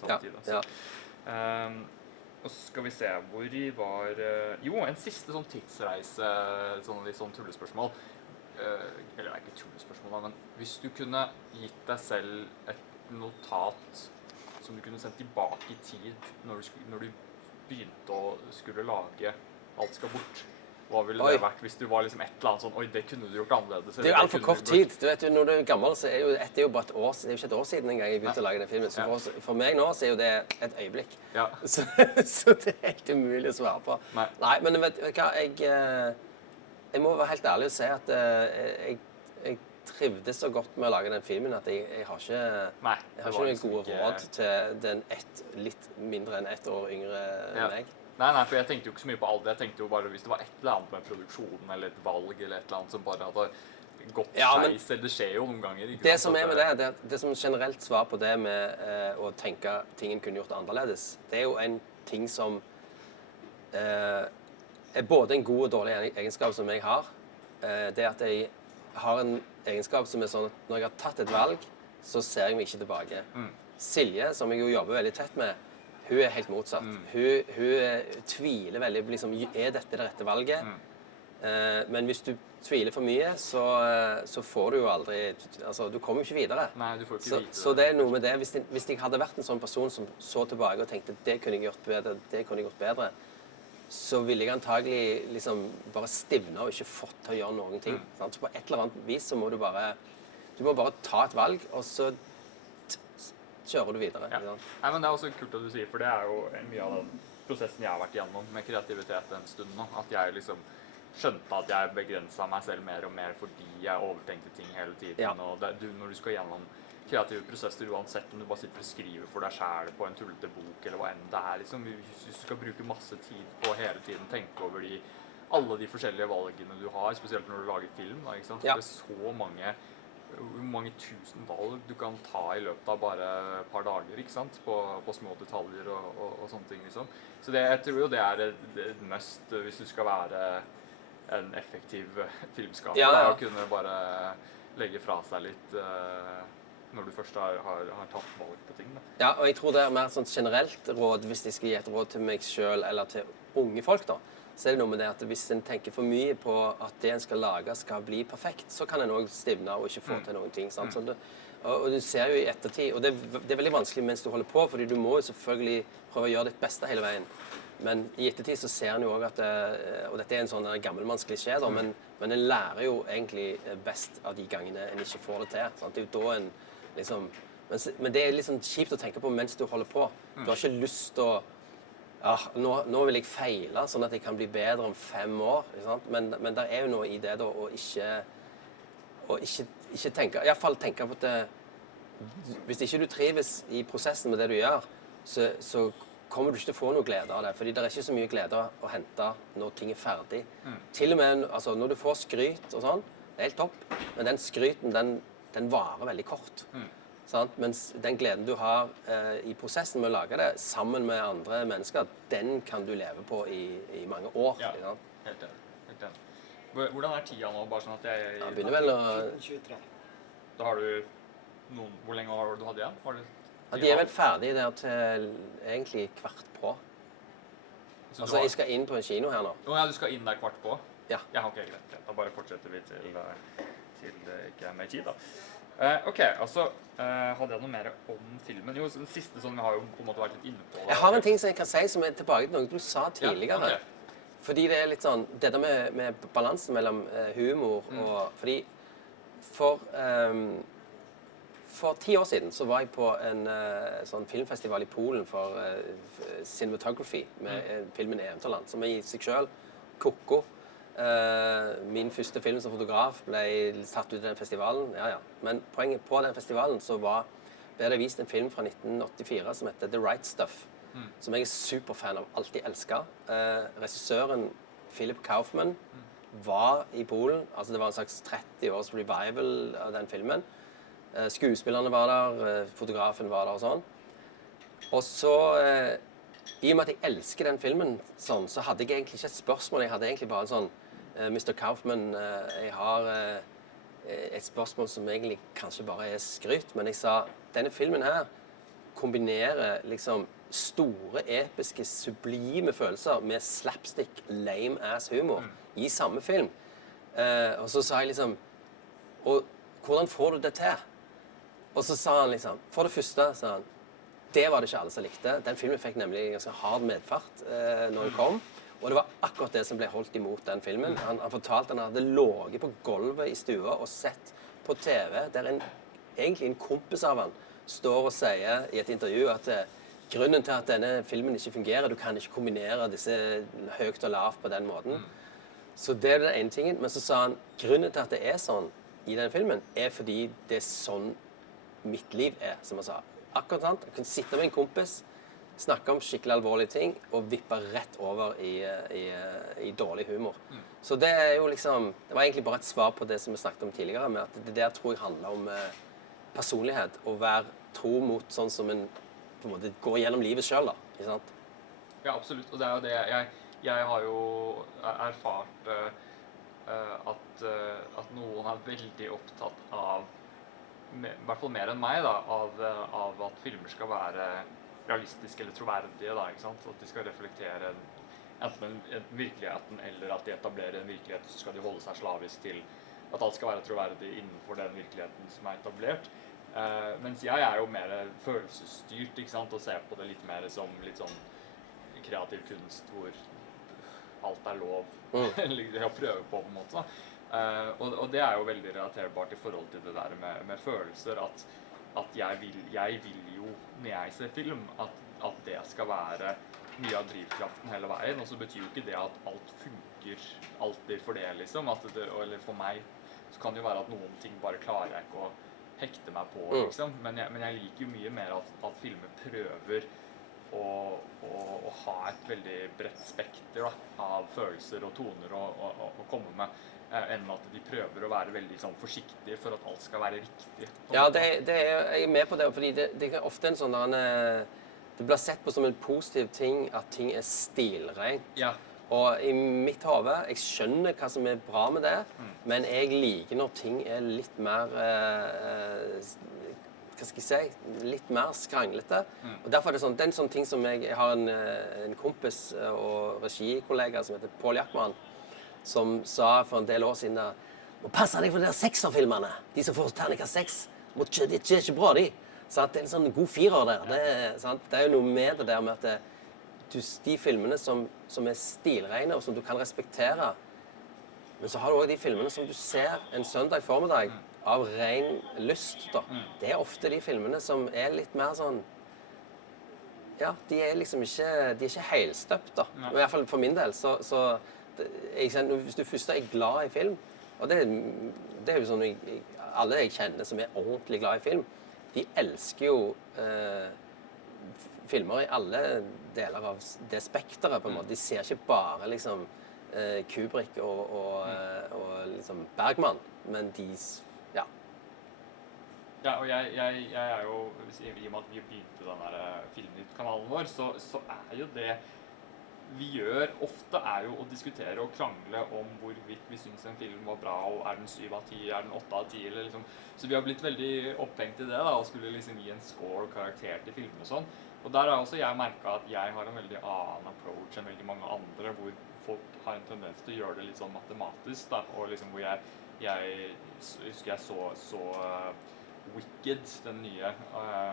samme tid. Altså. Og så skal vi se, hvor var... Jo, en siste sånn tidsreise, litt sånn tullespørsmål. Eller det er ikke tullespørsmål, men hvis du kunne gitt deg selv et notat som du kunne sendt tilbake i tid når du begynte å skulle lage Alt skal bort, hva ville det vært hvis du var liksom et eller annet sånn, det kunne du gjort annerledes? Det er jo alt for kort tid. Du vet, når du er gammel, så er det jo bare et år, det er jo ikke et år siden en gang jeg begynte å lage den filmen. Så for meg nå så er jo det et øyeblikk. Så det er helt umulig å svare på. Nei, men vet du hva, jeg må være helt ærlig og si at jeg trivdes så godt med å lage den filmen at jeg har ikke noen gode råd til den litt mindre enn 1 år yngre meg. Nei, for jeg tenkte jo ikke så mye på alder. Jeg tenkte jo bare hvis det var et eller annet med produksjonen eller et valg eller et eller annet som bare hadde gått skeis, eller det skjer jo noen ganger. Det som er med det som generelt svar på det med å tenke tingen kunne gjort annerledes, det er jo en ting som er både en god og dårlig egenskap som jeg har. Det at jeg har en egenskap som er sånn at når jeg har tatt et valg, så ser jeg meg ikke tilbake. Silje, som jeg jo jobber veldig tett med, hun er helt motsatt. Hun tviler veldig på liksom, er dette det rette valget? Men hvis du tviler for mye, så får du jo aldri altså, du kommer jo ikke videre. Nei, du får ikke vite så det er noe med det. Hvis jeg hadde vært en sånn person som så tilbake og tenkte det kunne jeg gjort bedre, det kunne jeg gjort bedre, så ville jeg antagelig liksom bare stivne og ikke fått til å gjøre noen ting. Sant? Så på et eller annet vis så må du bare ta et valg, og så kjører du videre. Ja. Nei, men det er også kult at du sier, for det er jo mye av den prosessen jeg har vært igjennom med kreativitet en stund nå, at jeg liksom skjønte at jeg begrenset meg selv mer og mer fordi jeg overtenkte ting hele tiden. Ja. Og når du skal gjennom kreative prosesser, uansett om du bare sitter og skriver for deg selv på en tullete bok eller hva enn det er, liksom, hvis du skal bruke masse tid på hele tiden tenke over alle de forskjellige valgene du har, spesielt når du lager film, da, ikke sant? Ja. Det er så mange tusen valg du kan ta i løpet av bare et par dager, ikke sant? På små detaljer og sånne ting, liksom. Så jeg tror jo det er et must hvis du skal være en effektiv filmskaper, ja. Å kunne bare legge fra seg litt når du først har tatt valg på ting. Da. Ja, og jeg tror det er mer sånn generelt råd, hvis jeg skal gi et råd til meg selv eller til unge folk da, så er det noe med det at hvis en tenker for mye på at det en skal lage skal bli perfekt, så kan en også stivne og ikke få til noen ting. Sant? Sånn og du ser jo i ettertid, og det er veldig vanskelig mens du holder på, fordi du må jo selvfølgelig prøve å gjøre ditt beste hele veien. Men i ettertid så ser en jo også at, og dette er en sånn gammelmannsklisjé da, men en lærer jo egentlig best av de gangene en ikke får det til. Sant? Det er jo da en liksom, men det er litt sånn kjipt å tenke på mens du holder på. Du har ikke lyst til å nå vil jeg feile, sånn at jeg kan bli bedre om 5 år. Ikke sant? Men der er jo noe i det da, å ikke tenke, i hvert fall tenke på at hvis ikke du trives i prosessen med det du gjør, så kommer du ikke til å få noe glede av det, fordi det er ikke så mye glede å hente når ting er ferdig. Til og med altså, når du får skryt og sånn, det er helt topp, men den skryten, den varer veldig kort. Sant? Mens den gleden du har i prosessen med å lage det, sammen med andre mennesker, den kan du leve på i mange år. Ja, sant? helt enig. Hvordan er tida nå, bare sånn at jeg... Ja, begynner vel å... 23. Da har du hvor lenge har du hatt igjen? Ja, de er vel ferdige der til egentlig kvart på. Altså, jeg skal inn på en kino her nå. Ja, du skal inn der kvart på? Ja. Ja, ok, greit. Da bare fortsetter vi til det ikke er mer tid, da. Ok, altså, hadde jeg noe mer om filmen? Jo, den siste sånn, vi har jo på en måte vært litt inne på. Jeg har en ting som jeg kan si som er tilbake til noe du sa tidligere. Ja, ok. Fordi det er litt sånn, dette med balansen mellom humor og, fordi for 10 år siden så var jeg på en sånn filmfestival i Polen for cinematography med filmen Eventyrland, som er i seg selv Koko. Min første film som fotograf ble tatt ut i den festivalen, ja. Men poenget på den festivalen så ble det vist en film fra 1984 som heter The Right Stuff, som jeg er superfan av, alltid elsket. Regissøren Philip Kaufman var i Polen, altså det var en slags 30 års revival av den filmen. Skuespillerne var der, fotografen var der og sånn. Og så, i og med at jeg elsker den filmen sånn, så hadde jeg egentlig ikke et spørsmål, jeg hadde egentlig bare en sånn, Mr. Kaufman, jeg har et spørsmål som egentlig kanskje bare er skryt, men jeg sa, denne filmen her kombinerer liksom store, episke, sublime følelser med slapstick, lame-ass humor i samme film. Og så sa jeg liksom, og hvordan får du det til? Og så sa han liksom, for det første, sa han, det var det ikke alle som likte. Den filmen fikk nemlig ganske hard medfart når den kom. Og det var akkurat det som ble holdt imot den filmen. Han fortalte at han hadde ligget på gulvet i stua og sett på TV, der egentlig en kompis av han står og sier i et intervju at grunnen til at denne filmen ikke fungerer, du kan ikke kombinere disse høyt og lavt på den måten. Så det er den ene tingen. Men så sa han, grunnen til at det er sånn i denne filmen, er fordi det er sånn mitt liv er, som han sa. Akkurat sant. Jeg kan sitte med en kompis, snakke om skikkelig alvorlige ting, og vippe rett over i dårlig humor. Så det er jo liksom, det var egentlig bare et svar på det som vi snakket om tidligere, med at det der tror jeg handler om personlighet, og være tro mot sånn som en på en måte går gjennom livet selv, da. Ikke sant? Ja, absolutt. Og det er jo det. Jeg har jo erfart at noen er veldig opptatt av, i hvert fall mer enn meg, da, av at filmer skal være realistiske eller troverdige, da, ikke sant? At de skal reflektere enten virkeligheten eller at de etablerer en virkelighet, så skal de holde seg slavisk til at alt skal være troverdig innenfor den virkeligheten som etablert. Mens jeg jo mer følelsesstyrt, ikke sant, og ser på det litt mer som litt sånn kreativ kunst hvor alt lov å prøve på en måte. Og det jo veldig relaterbart i forhold til det der med følelser, at jeg vil jo, når jeg ser film, at det skal være mye av drivkraften hele veien, og så betyr jo ikke det at alt funker alltid for det, liksom. Eller for meg, så kan det jo være at noen ting bare klarer jeg ikke å hekte meg på, liksom. Men jeg liker jo mye mer at filmer prøver å ha et veldig bredt spekter av følelser og toner å komme med, enn at de prøver å være veldig sånn forsiktige for at alt skal være riktig. Ja, jeg med på det, fordi det er ofte en sånn det blir sett på som en positiv ting at ting stilrent. Ja. Og i mitt hode, jeg skjønner hva som bra med det, men jeg liker når ting litt mer, hva skal jeg si, litt mer skranglete. Og derfor det en sånn ting som jeg har en kompis og regikollega som heter Paul Jackman, som sa for en del år siden må passe deg for de der sekserfilmene, de som får terningkast 6, de er ikke bra, de. Det en sånn god firer der. Det jo noe med det der med at de filmene som stilrene og som du kan respektere, men så har du også de filmene som du ser en søndag formiddag av ren lyst. Det ofte de filmene som litt mer sånn, ja, de liksom ikke, de ikke helstøpt da. I hvert fall for min del, så hvis du først glad i film, og det jo sånn, alle jeg kjenner som ordentlig glad i film, de elsker jo filmer i alle deler av det spekteret, på en måte. De ser ikke bare liksom Kubrick og liksom Bergman, men de, ja. Ja, og jeg jo, i og med at vi begynte den der Filmnytt-kanalen vår, så jo det vi gjør ofte jo å diskutere og krangle om hvorvidt vi synes en film var bra, og den 7 av 10, den 8 av 10, eller liksom. Så vi har blitt veldig opphengt i det da, og skulle liksom gi en score og karakter til filmen og sånn. Og der har også jeg merket at jeg har en veldig annen approach enn veldig mange andre, hvor folk har en tendens til å gjøre det litt sånn matematisk da, og liksom hvor jeg husker jeg så Wicked, den nye,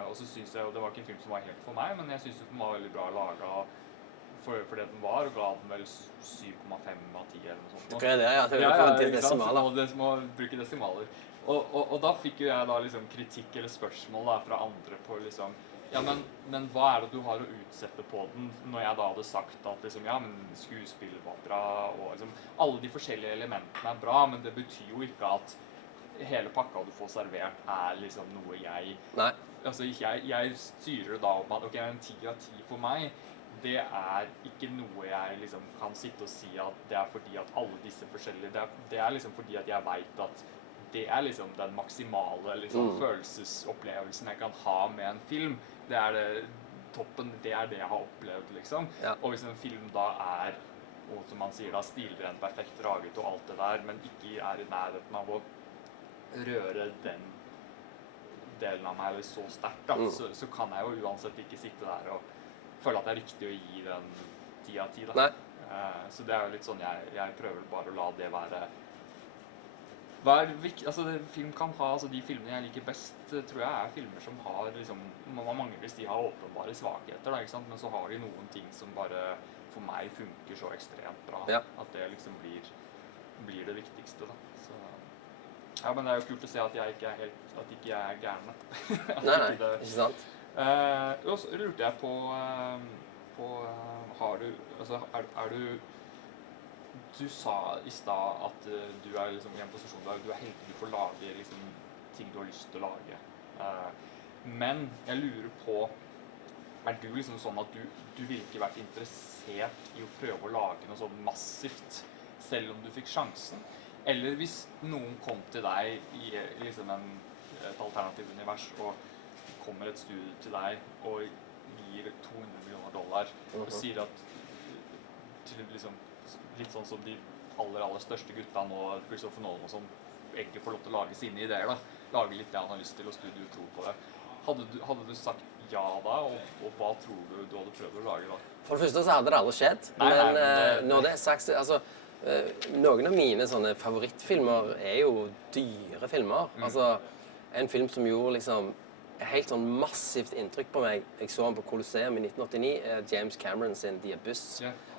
og så synes jeg, og det var ikke en film som var helt for meg, men jeg synes den var veldig bra laget for det den var, og ga den vel 7,5 av 10 eller noe sånt. Ok, det ja. Det desimaler. Det må bruke desimaler. Og da fikk jo jeg da liksom kritikk eller spørsmål da, fra andre på liksom, ja, men hva det du har å utsette på den, når jeg da hadde sagt at liksom, ja, men skuespillet var bra, og liksom, alle de forskjellige elementene bra, men det betyr jo ikke at hele pakka du får servert liksom noe jeg... Nei. Altså, jeg styrer da om at, ok, en 10 av 10 for meg, det ikke noe jeg liksom kan sitte og si at det fordi at alle disse forskjellige, det liksom fordi at jeg vet at det liksom den maksimale liksom, følelsesopplevelsen jeg kan ha med en film. Det det toppen, det det jeg har opplevd, liksom. Ja. Og hvis en film da og som man sier da, stilrent, perfekt raget og alt det der, men ikke i nærheten av å røre den delen av meg så sterkt, da, så kan jeg jo uansett ikke sitte der og føle at det riktig å gi den 10 av 10 da. Så det jo litt sånn, jeg prøver bare å la det være viktig, altså film kan ha, altså de filmene jeg liker best, tror jeg filmer som har liksom, mange hvis de har åpenbare svakheter da, ikke sant? Men så har de noen ting som bare for meg funker så ekstremt bra, at det liksom blir det viktigste da. Så, ja, men det jo kult å se at jeg ikke at ikke jeg gærne. Nei, ikke sant? Og så lurte jeg på har du, altså du sa i sted at du liksom i en posisjon der du heldig du får lage liksom ting du har lyst til å lage. Men jeg lurer på, du liksom sånn at du ville ikke vært interessert i å prøve å lage noe sånn massivt, selv om du fikk sjansen? Eller hvis noen kom til deg i liksom et alternativt univers, og kommer et studie til deg og gir $200 millioner og sier at til liksom, litt sånn som de aller største gutta nå, Christopher Nolan, som egentlig får lov til å lage sine ideer da, lage litt det han har lyst til, og studio tror på det. Hadde du sagt ja da, og hva tror du hadde prøvd å lage da? For det første så hadde det aldri skjedd. Men når det er sagt, altså, noen av mine sånne favorittfilmer er jo dyre filmer. Altså, en film som gjorde liksom helt sånn massivt inntrykk på meg, jeg så den på Colosseum i 1989, James Cameron sin The Abyss,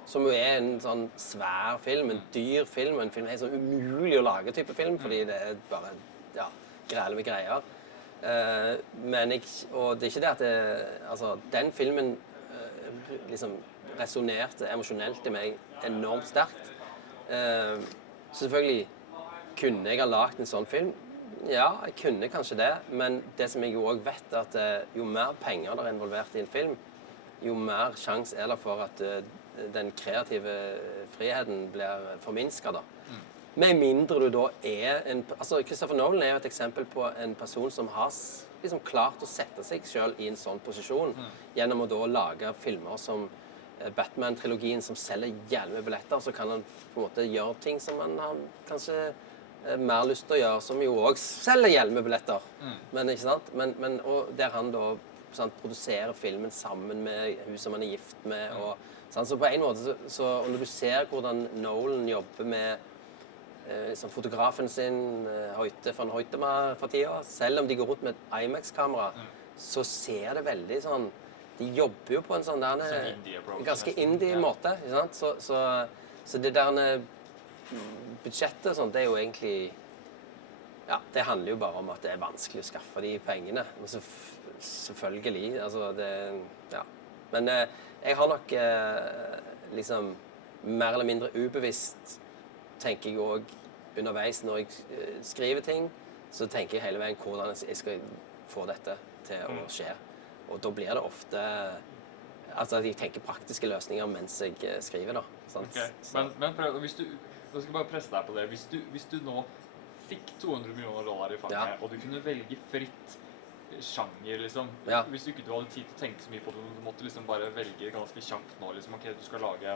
som jo er en sånn svær film, en dyr film, en film helt sånn umulig å lage type film, fordi det er bare, ja, græle med greier. Og det er ikke det at altså, den filmen liksom resonerte emosjonelt i meg enormt sterkt. Så selvfølgelig kunne jeg ha lagt en sånn film. Ja, jeg kunne kanskje det, men det som jeg jo også vet er at jo mer penger det er involvert i en film, jo mer sjans er det for at den kreative friheten blir forminsket da. Med mindre du da er altså Christopher Nolan er jo et eksempel på en person som har liksom klart å sette seg selv i en sånn posisjon, gjennom å da lage filmer som Batman-trilogien som selger jævlig med billetter, så kan han på en måte gjøre ting som han har kanskje mer lyst til å gjøre, som jo også selger jævlig med billetter. Men ikke sant? Og der han da produserer filmen sammen med hun som han er gift med, så på en måte, og når du ser hvordan Nolan jobber med liksom fotografen sin, Hoyte van Hoytema for tida, selv om de går rundt med et IMAX-kamera, så ser det veldig sånn, de jobber jo på en sånn der ganske indie måte, ikke sant? Så det der budsjettet og sånt, det er jo egentlig, ja, det handler jo bare om at det er vanskelig å skaffe de pengene, men selvfølgelig, altså det, ja. Men jeg har nok liksom mer eller mindre ubevisst, tenker jeg også underveis når jeg skriver ting, så tenker jeg hele veien hvordan jeg skal få dette til å skje. Og da blir det ofte altså at jeg tenker praktiske løsninger mens jeg skriver da. Sant? Okay. Men prøv, hvis du, jeg skal bare presse deg på det, hvis du nå fikk $200 millioner i fanget, og du kunne velge fritt sjanger, liksom. Hvis du ikke hadde tid til å tenke så mye på det, du måtte liksom bare velge ganske kjapt nå, liksom, ok, du skal lage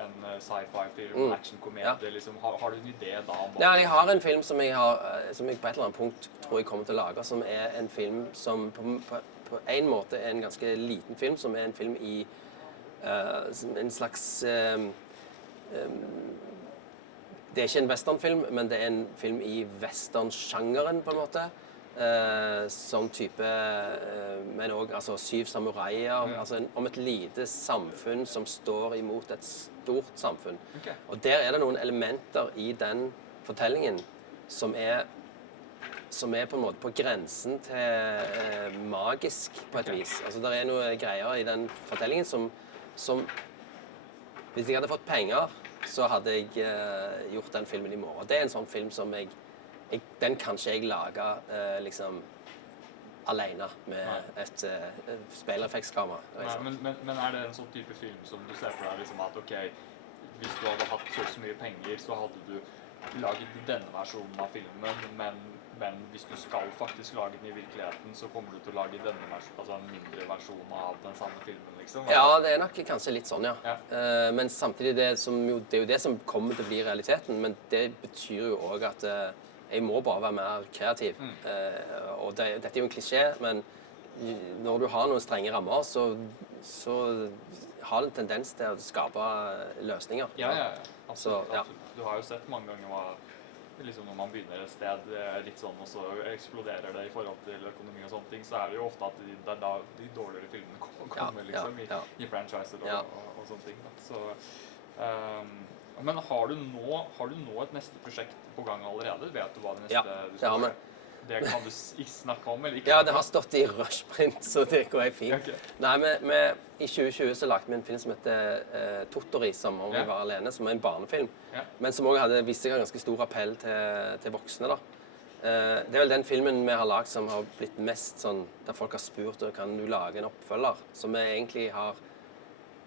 en sci-fi-film, action-komedie, liksom. Har du en idé da? Ja, jeg har en film som jeg på et eller annet punkt tror jeg kommer til å lage, som er en film som på en måte er en ganske liten film, som er en film i en slags det er ikke en westernfilm, men det er en film i western-sjangeren på en måte. Som type men også altså 7 samuraier, altså om et lite samfunn som står imot et stort samfunn. Og der er det noen elementer i den fortellingen som er på en måte på grensen til magisk på et vis. Altså der er noen greier i den fortellingen som hvis jeg hadde fått penger, så hadde jeg gjort den filmen i morgen. Det er en sånn film som den kan ikke jeg lage liksom alene med et speilreflekskamera. Men er det en sånn type film som du ser for deg liksom at ok, hvis du hadde hatt så mye penger, så hadde du laget denne versjonen av filmen, men hvis du skal faktisk lage den i virkeligheten, så kommer du til å lage denne versjonen, altså en mindre versjon av den samme filmen, liksom? Ja, det er nok kanskje litt sånn, ja. Men samtidig, det er jo det som kommer til å bli realiteten, men det betyr jo også at jeg må bare være mer kreativ. Og dette er jo en klisjé, men når du har noen strenge rammer, så har det en tendens til å skape løsninger. Ja. Absolutt. Du har jo sett mange ganger liksom når man begynner et sted litt sånn, og så eksploderer det i forhold til økonomi og sånne ting, så er det jo ofte at det er da de dårligere filmene kommer liksom, i franchiser og sånne ting. Så, men har du nå et neste prosjekt på gang allerede? Vet du hva det neste du skal gjøre? Det kan du ikke snakke om, eller ikke? Ja, det har stått i rushprint, så det går helt fint. Okay. Nei, i 2020 så lagde vi en film som heter Tottori, som om vi var alene, som er en barnefilm, men som også hadde vist seg ganske stor appell til voksne da. Det er vel den filmen vi har lagt som har blitt mest sånn, der folk har spurt, kan du lage en oppfølger, som vi egentlig har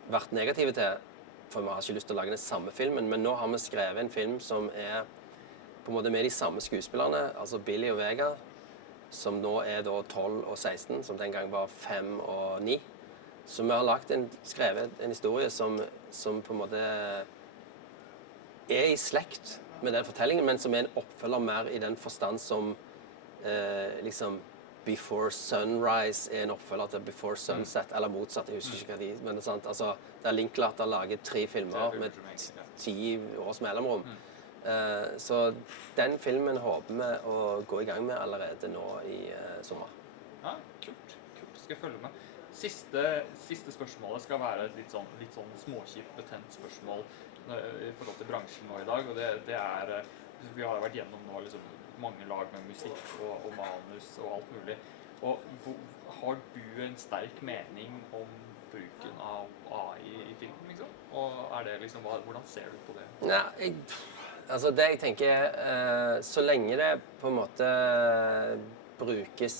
vært negative til, for vi har ikke lyst til å lage den samme filmen, men nå har vi skrevet en film som er på en måte med de samme skuespillerne, altså Billy og Vega, som nå er da 12 og 16, som den gang var 5 og 9. Så vi har skrevet en historie som på en måte er i slekt med den fortellingen, men som er en oppfølger mer i den forstand som liksom Before Sunrise er en oppfølger til Before Sunset, eller motsatt, jeg husker ikke hva de, men det er sant, altså, det er Linklater laget 3 filmer med 10 års mellomrom. Så den filmen håper vi å gå i gang med allerede nå i sommer. Ja, kult. Skal jeg følge med. Siste spørsmålet skal være et litt sånn småkjipt, betent spørsmål i forhold til bransjen nå i dag, og det er, vi har vært gjennom nå liksom mange lag med musikk og manus og alt mulig. Og har du en sterk mening om bruken av AI i filmen, liksom? Og er det liksom, hvordan ser du på det? Ja, altså det jeg tenker, så lenge det på en måte brukes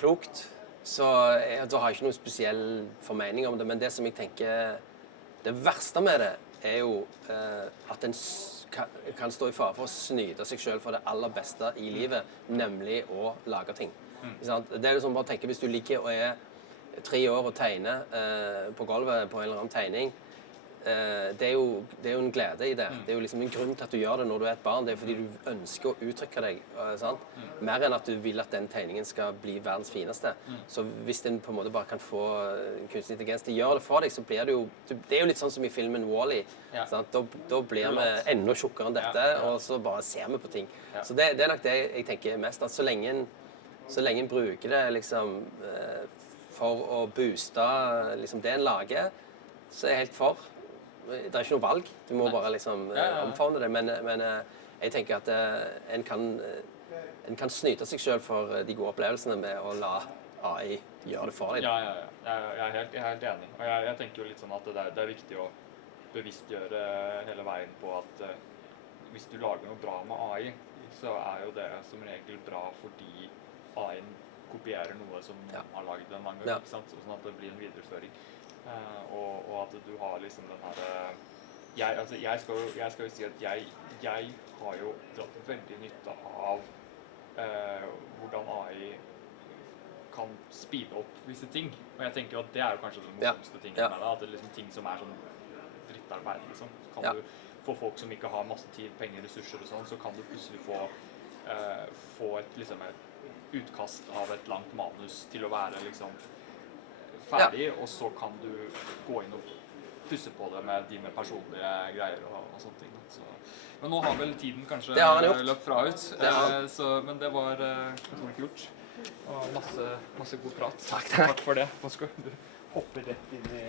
klokt, så da har jeg ikke noen spesiell formening om det, men det som jeg tenker, det verste med det er jo at den kan stå i fare for å snyte seg selv for det aller beste i livet, nemlig å lage ting. Det er liksom bare å tenke, hvis du ligger og er 3 år og tegner på gulvet på en eller annen tegning, det er jo en glede i det. Det er jo liksom en grunn til at du gjør det når du er et barn. Det er fordi du ønsker å uttrykke deg, sant? Mer enn at du vil at den tegningen skal bli verdens fineste. Så hvis den på en måte bare kan få kunstig intelligens til å gjøre det for deg, så blir det jo... Det er jo litt sånn som i filmen Wall-E. Sant? Da blir vi enda tjukkere enn dette, og så bare ser vi på ting. Så det er nok det jeg tenker mest, at så lenge en bruker det liksom for å booste liksom det en lager, så er jeg helt for. Det er ikke noe valg, du må bare liksom omfavne det, men jeg tenker at en kan snyte seg selv for de gode opplevelsene med å la AI gjøre det for deg. Jeg er helt enig, og jeg tenker jo litt sånn at det er viktig å bevisstgjøre hele veien på at hvis du lager noe bra med AI, så er jo det som regel bra fordi AI-en kopierer noe som noen har laget en mange ganger, ikke sant? Sånn at det blir en videreføring. Og at du har liksom den her jeg skal jo si at jeg har jo dratt veldig nytte av hvordan AI kan speede opp visse ting, og jeg tenker at det er jo kanskje den morsomste tingen med det, at det er liksom ting som er sånn drittarbeid liksom. Kan du få folk som ikke har masse tid, penger, ressurser og sånn, så kan du plutselig få et liksom et utkast av et langt manus til å være liksom ferdig, og så kan du gå inn og pusse på det med dine personlige greier og sånne ting. Så. Men nå har vel tiden kanskje løpt fra ut, men det var utrolig kult. Og masse god prat. Takk. Takk for det. Nå skal du hoppe rett inn i